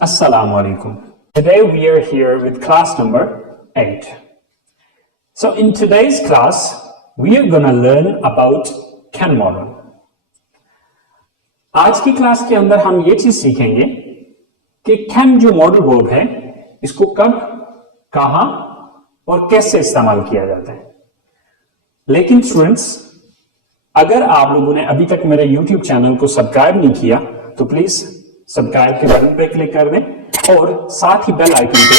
Assalamu alaikum. Today we are here with class number 8. So in today's class we are going to learn about Ken model. आज की class के अंदर हम ये चीज सीखेंगे कि Ken जो मॉडल वर्ब है इसको कब, कहां और कैसे इस्तेमाल किया जाता है। लेकिन स्टूडेंट्स, अगर आप लोगों ने अभी तक मेरे YouTube चैनल को सब्सक्राइब नहीं किया तो प्लीज सब्सक्राइब के बटन पे क्लिक कर दें और साथ ही बेल आइकन पे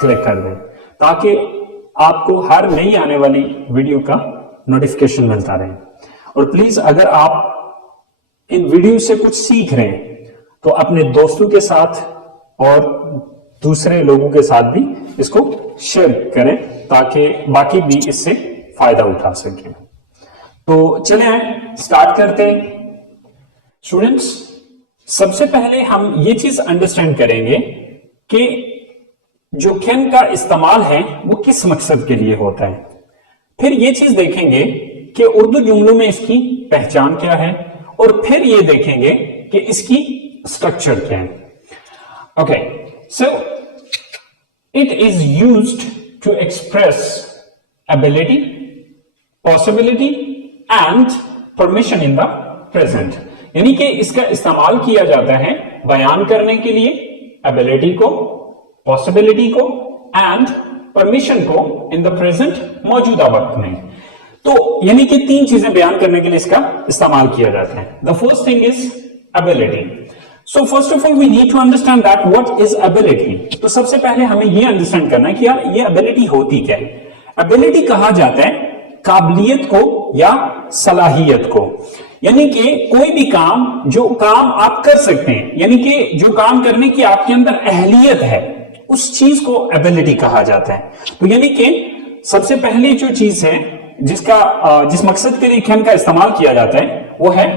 क्लिक कर दें ताकि आपको हर नई आने वाली वीडियो का नोटिफिकेशन मिलता रहे। और प्लीज अगर आप इन वीडियो से कुछ सीख रहे हैं तो अपने दोस्तों के साथ और दूसरे लोगों के साथ भी इसको शेयर करें ताकि बाकी भी इससे फायदा उठा सकें। तो चले स्टार्ट करते हैं। स्टूडेंट्स, सबसे पहले हम ये चीज अंडरस्टैंड करेंगे कि जो कैन का इस्तेमाल है वो किस मकसद के लिए होता है। फिर ये चीज देखेंगे कि उर्दू जुमलों में इसकी पहचान क्या है और फिर ये देखेंगे कि इसकी स्ट्रक्चर क्या है। Okay, so it is used to express ability, possibility and permission in the present. यानी कि इसका इस्तेमाल किया जाता है बयान करने के लिए एबिलिटी को, पॉसिबिलिटी को एंड परमिशन को इन द प्रेजेंट, मौजूदा वक्त में। तो यानी कि तीन चीजें बयान करने के लिए इसका इस्तेमाल किया जाता है। The first thing is ability. So first of all we need to understand that what is ability. तो सबसे पहले हमें यह अंडरस्टैंड करना है कि यार ये एबिलिटी होती क्या है। एबिलिटी कहा जाता है काबिलियत को या सलाहियत को, यानी कि कोई भी काम जो काम आप कर सकते हैं, यानी कि जो काम करने की आपके अंदर अहलियत है उस चीज को एबिलिटी कहा जाता है। तो यानी कि सबसे पहली जो चीज है जिस मकसद के लिए कैन का इस्तेमाल किया जाता है वो है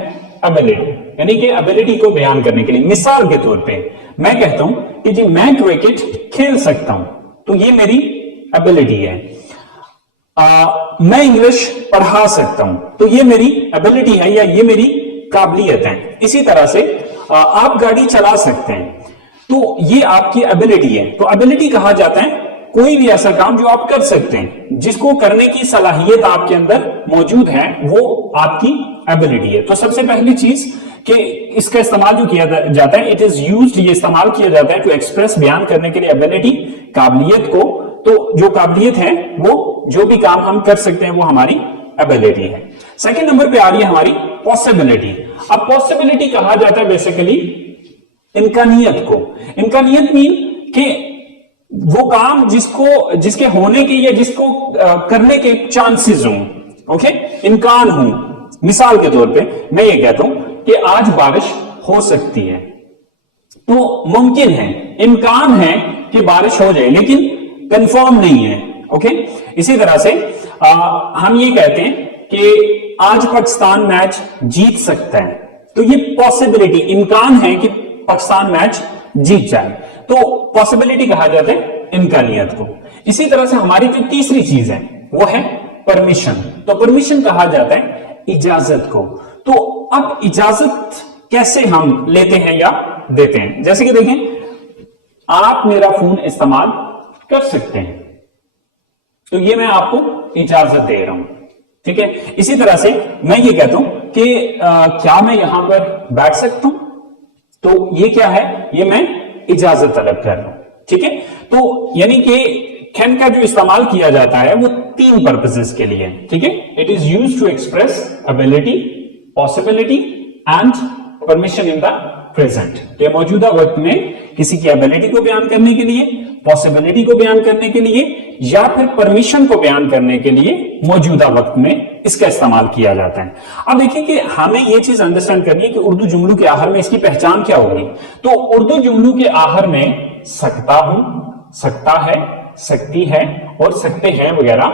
एबिलिटी, यानी कि एबिलिटी को बयान करने के लिए। मिसाल के तौर पे मैं कहता हूं कि जी मैं क्रिकेट खेल सकता हूं, तो ये मेरी एबिलिटी है। मैं इंग्लिश पढ़ा सकता हूं, तो ये मेरी एबिलिटी है या ये मेरी काबिलियत है। इसी तरह से आप गाड़ी चला सकते हैं, तो ये आपकी एबिलिटी है। तो एबिलिटी कहा जाता है कोई भी ऐसा काम जो आप कर सकते हैं, जिसको करने की सलाहियत आपके अंदर मौजूद है, वो आपकी एबिलिटी है। तो सबसे पहली चीज कि इसका इस्तेमाल जो किया जाता है, इट इज यूज्ड, ये इस्तेमाल किया जाता है टू एक्सप्रेस, बयान करने के लिए एबिलिटी, काबिलियत को। तो जो काबिलियत है वो जो भी काम हम कर सकते हैं वो हमारी एबिलिटी है। सेकंड नंबर पे आ रही है हमारी पॉसिबिलिटी। अब पॉसिबिलिटी कहा जाता है बेसिकली इम्कानियत को। इम्कानियत मीन कि वो काम जिसके होने के या जिसको करने के चांसेस हों, ओके, इम्कान हो। मिसाल के तौर पे मैं ये कहता हूं कि आज बारिश हो सकती है, तो मुमकिन है, इम्कान है कि बारिश हो जाए, लेकिन कंफर्म नहीं है। ओके, इसी तरह से हम ये कहते हैं कि आज पाकिस्तान मैच जीत सकता है, तो ये पॉसिबिलिटी, इम्कान है कि पाकिस्तान मैच जीत जाए, तो पॉसिबिलिटी कहा जाता है इम्कानियत को। इसी तरह से हमारी जो तीसरी चीज है वो है परमिशन। तो परमिशन कहा जाता है इजाजत को। तो अब इजाजत कैसे हम लेते हैं या देते हैं, जैसे कि देखें, आप मेरा फोन इस्तेमाल कर सकते हैं, तो ये मैं आपको इजाजत दे रहा हूं, ठीक है। इसी तरह से मैं ये कहता हूं कि क्या मैं यहां पर बैठ सकता हूं, तो ये क्या है, ये मैं इजाजत तलब कर रहा हूं, ठीक है। तो यानी कि कैन का जो इस्तेमाल किया जाता है वो तीन पर्पसेस के लिए, ठीक है। It is used to express ability, possibility and permission in the present. तो मौजूदा वक्त में किसी की एबिलिटी को बयान करने के लिए, पॉसिबिलिटी को बयान करने के लिए या फिर परमिशन को बयान करने के लिए मौजूदा वक्त में इसका इस्तेमाल किया जाता है। अब देखिए कि हमें यह चीज अंडरस्टैंड करनी है कि उर्दू जुमलों के आखिर में इसकी पहचान क्या होगी। तो उर्दू जुमलों के आखिर में सकता हूं, सकता है, सकती है और सकते हैं वगैरह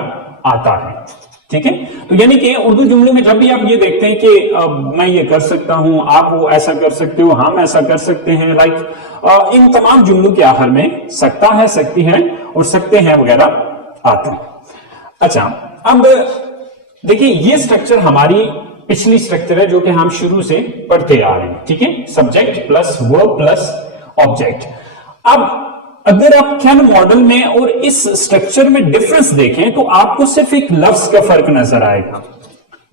आता है, ठीक है। तो यानी कि उर्दू जुमलों में जब भी आप ये देखते हैं कि मैं ये कर सकता हूं, आप वो ऐसा कर सकते हो, हम ऐसा कर सकते हैं, लाइक इन तमाम जुमलों के आखिर में सकता है, सकती है और सकते हैं वगैरह आता है। अच्छा, अब देखिए ये स्ट्रक्चर हमारी पिछली स्ट्रक्चर है जो कि हम शुरू से पढ़ते आ रहे हैं, ठीक है। Subject plus verb plus object. अब अगर आप कैन मॉडल में और इस स्ट्रक्चर में डिफरेंस देखें तो आपको सिर्फ एक लफ्ज का फर्क नजर आएगा।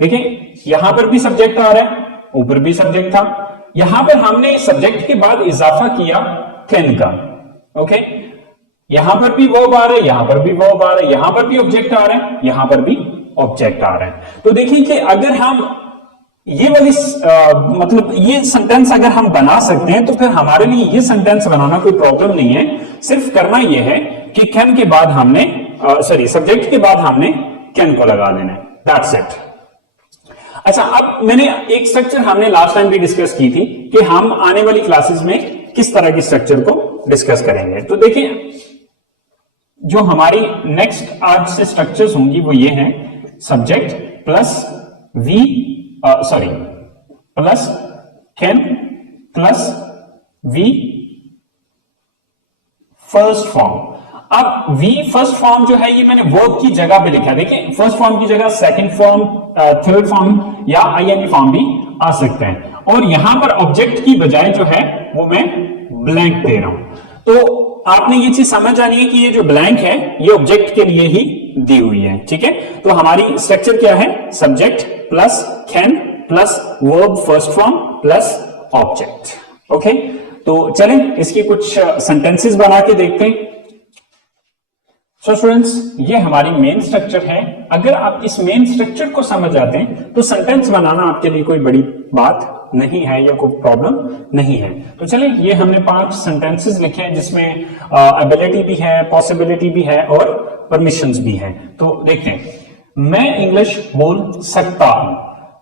देखिए यहां पर भी सब्जेक्ट आ रहा है, ऊपर भी सब्जेक्ट था, यहां पर हमने सब्जेक्ट के बाद इजाफा किया कैन का। ओके, यहां पर भी वर्ब आ रहा है, यहां पर भी वर्ब आ रहा है, यहां पर भी ऑब्जेक्ट आ रहा है, यहां पर भी ऑब्जेक्ट आ रहा है। तो देखिए कि अगर हम ये वाली मतलब ये सेंटेंस अगर हम बना सकते हैं तो फिर हमारे लिए ये सेंटेंस बनाना कोई प्रॉब्लम नहीं है। सिर्फ करना ये है कि कैन के बाद हमने सब्जेक्ट के बाद हमने कैन को लगा देना है, दैट्स इट। अच्छा, अब मैंने एक स्ट्रक्चर हमने लास्ट टाइम भी डिस्कस की थी कि हम आने वाली क्लासेस में किस तरह की स्ट्रक्चर को डिस्कस करेंगे। तो देखिए जो हमारी नेक्स्ट आज से स्ट्रक्चर्स होंगी वो ये हैं, subject plus V plus can plus V first form. अब वी फर्स्ट फॉर्म जो है ये मैंने वर्ब की जगह पे लिखा है। देखिए फर्स्ट फॉर्म की जगह सेकंड फॉर्म, थर्ड फॉर्म या आईएनजी फॉर्म भी आ सकते हैं, और यहां पर ऑब्जेक्ट की बजाय जो है वो मैं ब्लैंक दे रहा हूं। तो आपने ये चीज समझ आनी है कि ये जो ब्लैंक है ये ऑब्जेक्ट के लिए ही दी हुई है, ठीक है। तो हमारी स्ट्रक्चर क्या है, subject plus can plus verb first form plus object. Okay, तो चलें इसकी कुछ सेंटेंसेस बना के देखते हैं। सो स्टूडेंट्स, ये हमारी मेन स्ट्रक्चर है। अगर आप इस मेन स्ट्रक्चर को समझ जाते हैं तो सेंटेंस बनाना आपके लिए कोई बड़ी बात नहीं है या कोई प्रॉब्लम नहीं है। तो चलिए ये हमने 5 सेंटेंसेस लिखे हैं जिसमें एबिलिटी भी है, पॉसिबिलिटी भी है और परमिशंस भी हैं। तो देखते हैं, मैं इंग्लिश बोल सकता हूं।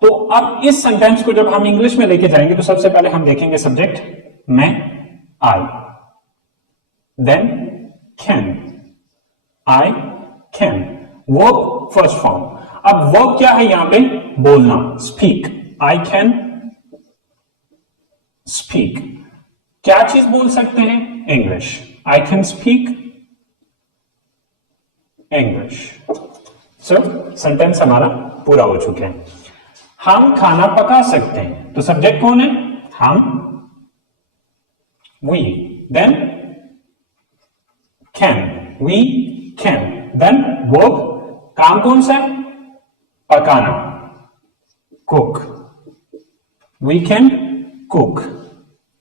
तो अब इस सेंटेंस को जब हम इंग्लिश में लेके जाएंगे तो सबसे पहले हम देखेंगे सब्जेक्ट मैं, I, then can, I can, verb first form. अब वर्ब क्या है यहां पे, बोलना, स्पीक, आई कैन स्पीक। क्या चीज बोल सकते हैं, English, I can speak English. So sentence हमारा पूरा हो चुका है। हम खाना पका सकते हैं, तो सब्जेक्ट कौन है, हम, we, then can, we can, then verb, काम कौन सा है, पकाना, कुक, वी कैन कुक।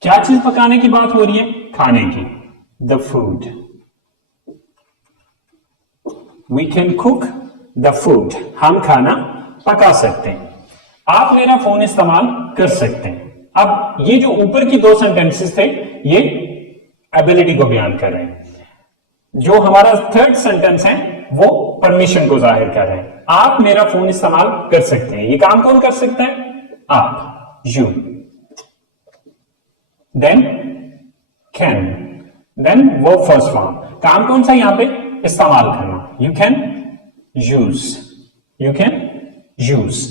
क्या चीज पकाने की बात हो रही है, खाने की, the food, we can cook the food, हम खाना पका सकते हैं। आप मेरा फोन इस्तेमाल कर सकते हैं। अब ये जो ऊपर की 2 सेंटेंसेस थे ये एबिलिटी को बयान कर रहे हैं। जो हमारा थर्ड सेंटेंस है वो परमिशन को जाहिर कर रहे हैं। आप मेरा फोन इस्तेमाल कर सकते हैं, ये काम कौन कर सकता है, आप, यू, देन कैन, देन वो फर्स्ट फॉर्म, काम कौन सा यहां पे, इस्तेमाल करना, you can use, you can use.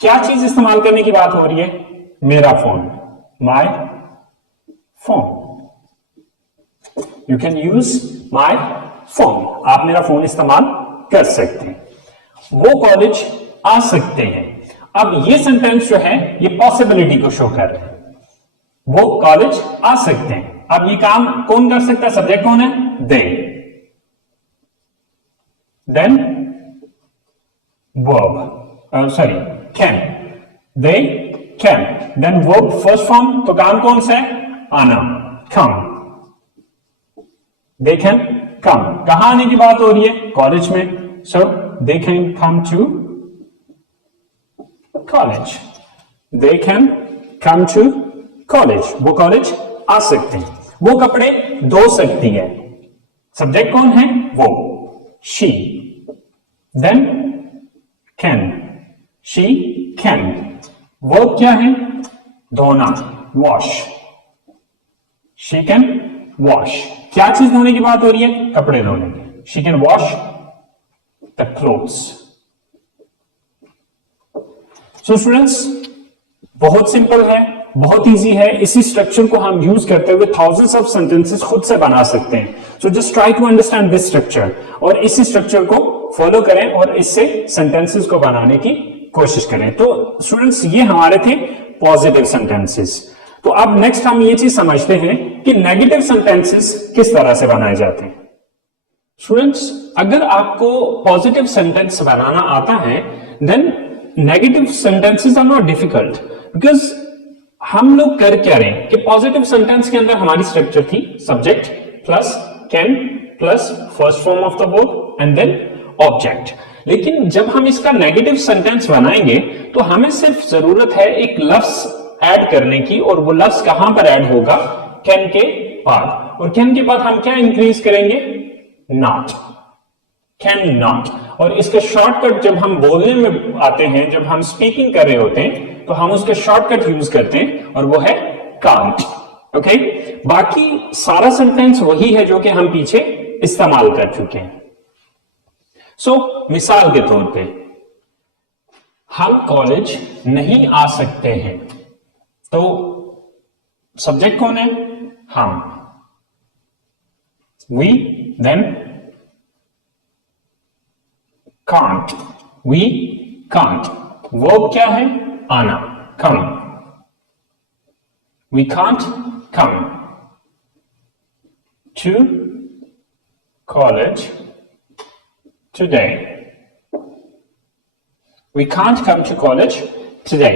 क्या चीज इस्तेमाल करने की बात हो रही है, मेरा phone, my phone, you can use my phone, आप मेरा फोन इस्तेमाल कर सकते हैं। वो कॉलेज आ सकते हैं। अब ये सेंटेंस जो है ये पॉसिबिलिटी को शो कर रहे हैं, वो कॉलेज आ सकते हैं। अब ये काम कौन कर सकता है, सब्जेक्ट कौन है, they, then verb, can, they can, then verb first form, तो काम कौन सा है, आना, कम, दे कैन कम। कहां आने की बात हो रही है, कॉलेज में, so they can come to college, they can come to college, वो कॉलेज आ सकते हैं। वो कपड़े धो सकती है, सब्जेक्ट कौन है, वो, she, then can, she can, verb क्या है, धोना, वॉश, शी कैन वॉश। क्या चीज धोने की बात हो रही है, कपड़े धोने की, she can wash the clothes. So students, बहुत सिंपल है, बहुत इजी है। इसी स्ट्रक्चर को हम यूज करते हुए थाउजेंड्स ऑफ सेंटेंसेस खुद से बना सकते हैं। So just try to understand this structure और इसी स्ट्रक्चर को फॉलो करें और इससे सेंटेंसेस को बनाने की कोशिश करें। तो स्टूडेंट्स, ये हमारे थे पॉजिटिव सेंटेंसेस। तो अब नेक्स्ट हम ये चीज समझते हैं कि नेगेटिव सेंटेंसेस किस तरह से बनाए जाते हैं। स्टूडेंट्स, अगर आपको पॉजिटिव सेंटेंस बनाना आता है then negative sentences are not difficult, because हम लोग कर क्या रहे हैं कि पॉजिटिव सेंटेंस के अंदर हमारी स्ट्रक्चर थी subject plus can plus first form of the verb and then object. लेकिन जब हम इसका नेगेटिव सेंटेंस बनाएंगे तो हमें सिर्फ जरूरत है एक लफ्ज ऐड करने की, और वो लफ्ज कहां पर ऐड होगा, कैन के बाद। और कैन के बाद हम क्या इंक्रीज करेंगे, नॉट, कैन नॉट। और इसका शॉर्टकट जब हम बोलने में आते हैं, जब हम स्पीकिंग कर रहे होते हैं, तो हम उसका शॉर्टकट यूज करते हैं और वो है कांट। ओके, बाकी सारा सेंटेंस वही है जो कि हम पीछे इस्तेमाल कर चुके हैं। सो मिसाल के तौर पे हम कॉलेज नहीं आ सकते हैं, तो सब्जेक्ट कौन है, हम, we, then can't, we can't. Verb क्या है, आना, come, we can't come to college today, we can't come to college today.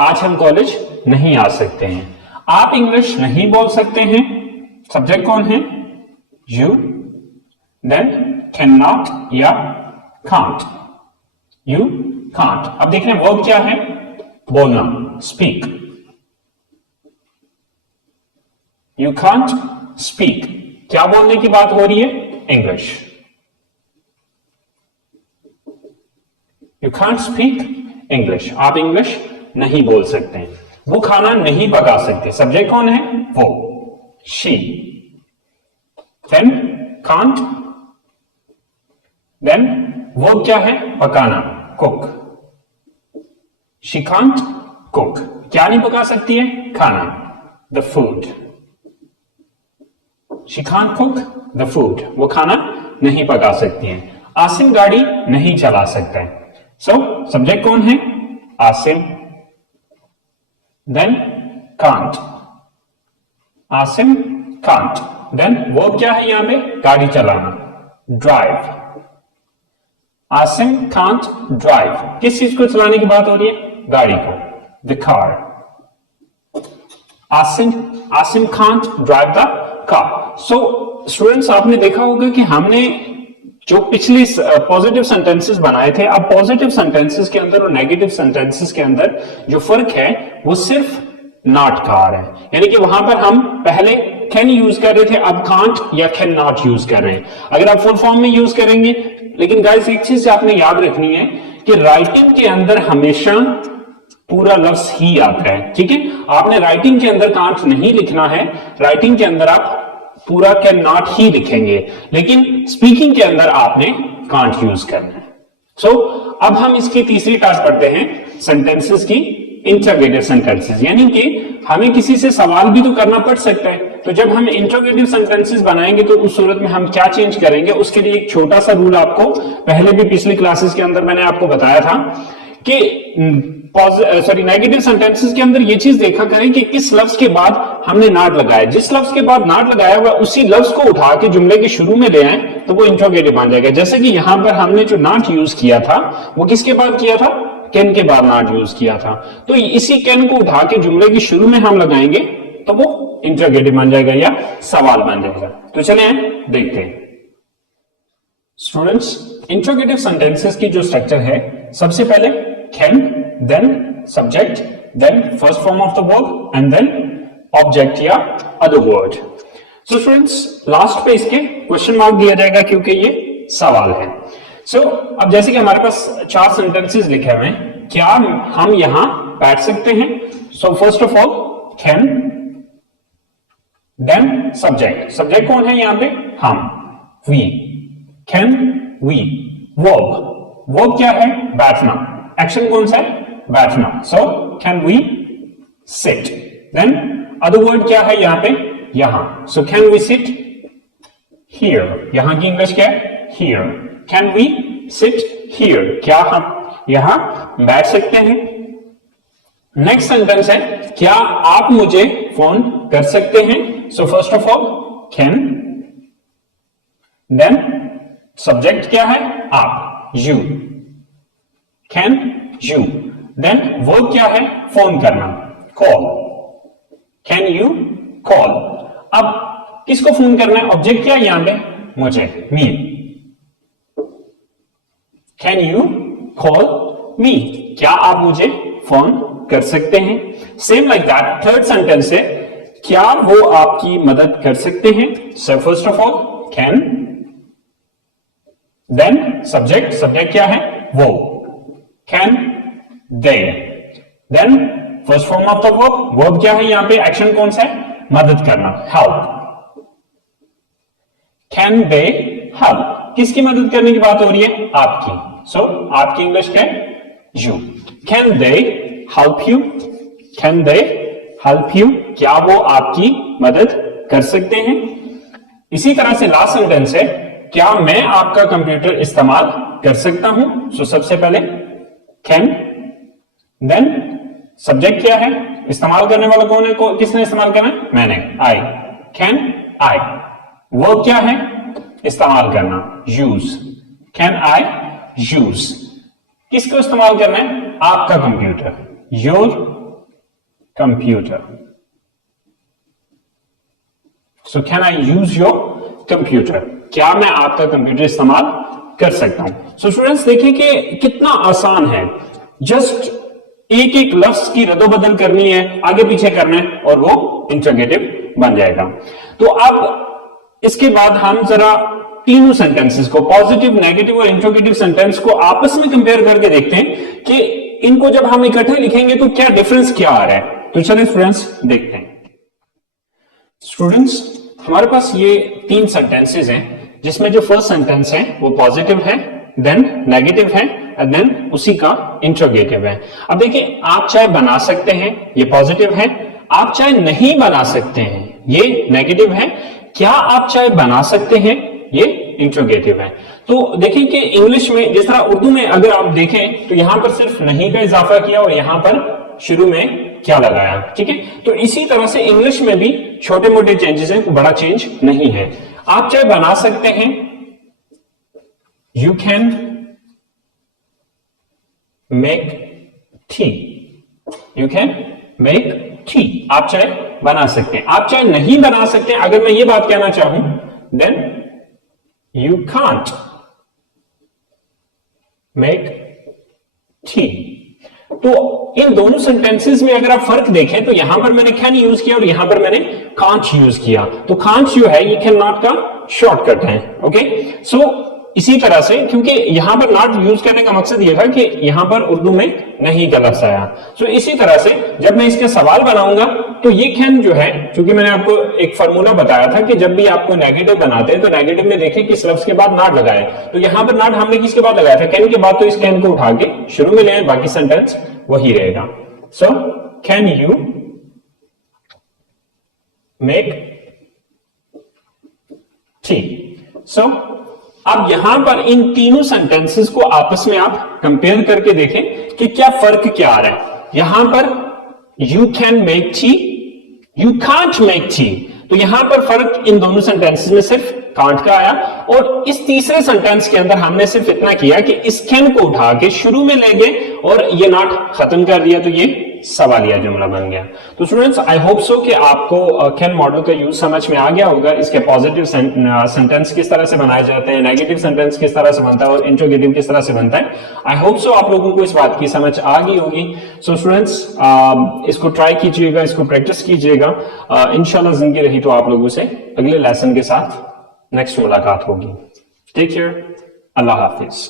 आज हम कॉलेज नहीं आ सकते हैं। आप इंग्लिश नहीं बोल सकते हैं, सब्जेक्ट कौन है, यू, देन कैन नॉट या कांट, यू कांट। अब देख रहे हैं वर्ब क्या है, बोलना, स्पीक, यू कांट स्पीक। क्या बोलने की बात हो रही है, English, you can't speak English. आप इंग्लिश नहीं बोल सकते हैं। वो खाना नहीं पका सकते, सब्जेक्ट कौन है, वो, शी, देन कांट, देन वो क्या है, पकाना, कुक, शी कांट कुक। क्या नहीं पका सकती है, खाना, the food, she can't cook the food. वो खाना नहीं पका सकती है। आसिम गाड़ी नहीं चला सकता है, सो सब्जेक्ट कौन है, Asim, then can't, Asim can't, then verb क्या है यहां पे, गाड़ी चलाना, ड्राइव, आसिम कांट ड्राइव। किस चीज को चलाने की बात हो रही है, गाड़ी को, the car, Asim can't drive the car. So students, आपने देखा होगा कि हमने जो पिछले पॉजिटिव सेंटेंसेस बनाए थे, अब पॉजिटिव सेंटेंसेस के अंदर और नेगेटिव सेंटेंसेस के अंदर जो फर्क है वो सिर्फ नॉट का आ रहा है। यानी कि वहां पर हम पहले कैन यूज कर रहे थे, अब कांट या कैन नॉट यूज कर रहे हैं। अगर आप फुल फॉर्म में यूज करेंगे, लेकिन गाइस एक चीज आपने याद रखनी है कि राइटिंग के अंदर हमेशा पूरा लफ्ज ही आता है, ठीक है। आपने राइटिंग के अंदर कांट नहीं लिखना है, राइटिंग के अंदर आप पूरा कैन नॉट ही लिखेंगे, लेकिन स्पीकिंग के अंदर आपने कांट यूज करना है। सो अब हम इसकी तीसरी टास्क पढ़ते हैं, सेंटेंसेस की, इंटरोगेटिव सेंटेंसेस। यानी कि हमें किसी से सवाल भी तो करना पड़ सकता है, तो जब हम इंटरोगेटिव सेंटेंसेस बनाएंगे तो उस सूरत में हम क्या चेंज करेंगे, उसके लिए एक छोटा सा रूल आपको पहले भी पिछली क्लासेस के अंदर मैंने आपको बताया था कि नेगेटिव सेंटेंसेस के अंदर ये चीज देखा करें कि किस लफ्ज के बाद हमने नॉट लगाया। जिस लफ्ज के बाद नॉट लगाया हुआ उसी लफ्ज को उठा के जुमले के शुरू में ले आए तो वो इंटरोगेटिव बन जाएगा। जैसे कि यहां पर हमने जो नॉट यूज किया था वो किसके बाद किया था, कैन के बाद नॉट यूज किया था। तो इसी कैन को उठा के जुमले के शुरू में हम लगाएंगे तो वो इंटरोगेटिव बन जाएगा या सवाल बन जाएगा। तो चलिए देखते हैं स्टूडेंट्स, इंटरोगेटिव सेंटेंसेस की जो स्ट्रक्चर है, सबसे पहले can, then subject, then first form of the verb and then object या other word. So students, last पे इसके क्वेश्चन मार्क दिया जाएगा क्योंकि ये सवाल है। सो अब जैसे कि हमारे पास 4 सेंटेंसेस लिखे हुए हैं, क्या हम यहां बैठ सकते हैं? So first of all can, then subject, subject कौन है यहां पे, हम, we, can we, verb, verb क्या है, बैठना, एक्शन कौन सा है, बैठना, so can we sit, then other word क्या है यहां पे, यहां, so can we sit here, यहां की इंग्लिश क्या है, here, can we sit here, क्या हम यहां बैठ सकते हैं, नेक्स्ट सेंटेंस है, क्या आप मुझे फोन कर सकते हैं? So first of all can, then subject क्या है? आप, you, can you, then verb क्या है? फोन करना, कॉल, कैन यू कॉल। अब किसको फोन करना है? ऑब्जेक्ट क्या है यहां पे? मुझे, me. Can you call me, क्या आप मुझे फोन कर सकते हैं? Same like that third sentence है, क्या वो आपकी मदद कर सकते हैं? So first of all can, then subject, subject क्या है? वो, can they, then first form of the verb, verb क्या है यहां पे? एक्शन कौन सा है? मदद करना, हेल्प। कैन दे हेल्प, किसकी मदद करने की बात हो रही है? आपकी। सो आपकी इंग्लिश क्या है? You. Can they help you, can they help you, क्या वो आपकी मदद कर सकते हैं? इसी तरह से लास्ट सेंटेंस है, क्या मैं आपका कंप्यूटर इस्तेमाल कर सकता हूं? सो सबसे पहले कैन, देन सब्जेक्ट क्या है? इस्तेमाल करने वाला कौन है? किसने इस्तेमाल करना है? मैंने, आई, कैन आई। वर्ब क्या है? इस्तेमाल करना, यूज, कैन आई यूज, किसको इस्तेमाल करना है? आपका computer, your computer. So can I use your computer, क्या मैं आपका कंप्यूटर इस्तेमाल कर सकता हूं? सो स्टूडेंट्स देखिए कि कितना आसान है, जस्ट एक एक लफ्ज की रदोबदल करनी है, आगे पीछे करना है और वो इंटरोगेटिव बन जाएगा। तो अब इसके बाद हम जरा तीनों सेंटेंसेस को, पॉजिटिव, नेगेटिव और इंट्रोगेटिव सेंटेंस को आपस में कंपेयर करके देखते हैं कि इनको जब हम इकट्ठे लिखेंगे तो क्या डिफरेंस क्या आ रहा है। तो चलिए स्टूडेंट्स देखते हैं। स्टूडेंट्स हमारे पास ये तीन सेंटेंसेस हैं, जिसमें जो फर्स्ट सेंटेंस है वो पॉजिटिव है, देन नेगेटिव है, एंड देन उसी का इंट्रोगेटिव है। अब देखिए, आप चाहे बना सकते हैं, ये पॉजिटिव है, आप चाहे नहीं बना सकते हैं, ये नेगेटिव है, क्या आप चाहे बना सकते हैं, ये इंट्रोगेटिव है। तो देखिए कि इंग्लिश में जिस तरह उर्दू में अगर आप देखें तो यहां पर सिर्फ नहीं का इजाफा किया और यहां पर शुरू में क्या लगाया, ठीक है। तो इसी तरह से इंग्लिश में भी छोटे मोटे चेंजेस हैं, बड़ा चेंज नहीं है। आप चाहे बना सकते हैं, you can make tea, you can make tea, आप चाहे बना सकते हैं। आप चाहे नहीं बना सकते हैं, अगर मैं ये बात कहना चाहूं then you can't make tea। तो इन दोनों सेंटेंसेस में अगर आप फर्क देखें तो यहां पर मैंने कैन यूज किया और यहां पर मैंने can't यूज किया। तो can't जो है ये कैन नॉट का शॉर्टकट है, ओके। सो इसी तरह से, क्योंकि यहां पर नॉट यूज करने का मकसद यह था कि यहां पर उर्दू में नहीं का लफ्ज आया। सो इसी तरह से जब मैं इसके सवाल बनाऊंगा तो ये कैन जो है, क्योंकि मैंने आपको एक फार्मूला बताया था कि जब भी आपको नेगेटिव बनाते हैं तो नेगेटिव में देखें किस लफ्ज के बाद नॉट लगाए। तो यहां पर नॉट हमने किसके बाद लगाया था? कैन के बाद। तो इस कैन को उठा के शुरू में ले आए, बाकी सेंटेंस वही रहेगा। So can you make tea. So अब यहां पर इन तीनों सेंटेंसेस को आपस में आप कंपेयर करके देखें कि क्या फर्क क्या आ रहा है। यहां पर you can make tea, you can't make tea, तो यहां पर फर्क इन दोनों सेंटेंसेस में सिर्फ कांट का आया। और इस तीसरे सेंटेंस के अंदर हमने सिर्फ इतना किया कि इस कैन को उठा के शुरू में ले गए और ये नॉट खत्म कर दिया, तो ये सवालिया जुमला बन गया। तो स्टूडेंट्स आई होप सो कि आपको कैन मॉडल का यूज समझ में आ गया होगा। इसके पॉजिटिव सेंटेंस किस तरह से बनाए जाते हैं, नेगेटिव सेंटेंस किस तरह से बनता है और इंट्रोगेटिव किस तरह से बनता है। आई होप सो आप लोगों को इस बात की समझ आ गई होगी। सो स्टूडेंट्स इसको ट्राई कीजिएगा, इसको प्रैक्टिस कीजिएगा। इंशाल्लाह जिंदगी रही तो आप लोगों से अगले लेसन के साथ नेक्स्ट मुलाकात होगी। टेक केयर, अल्लाह हाफिज।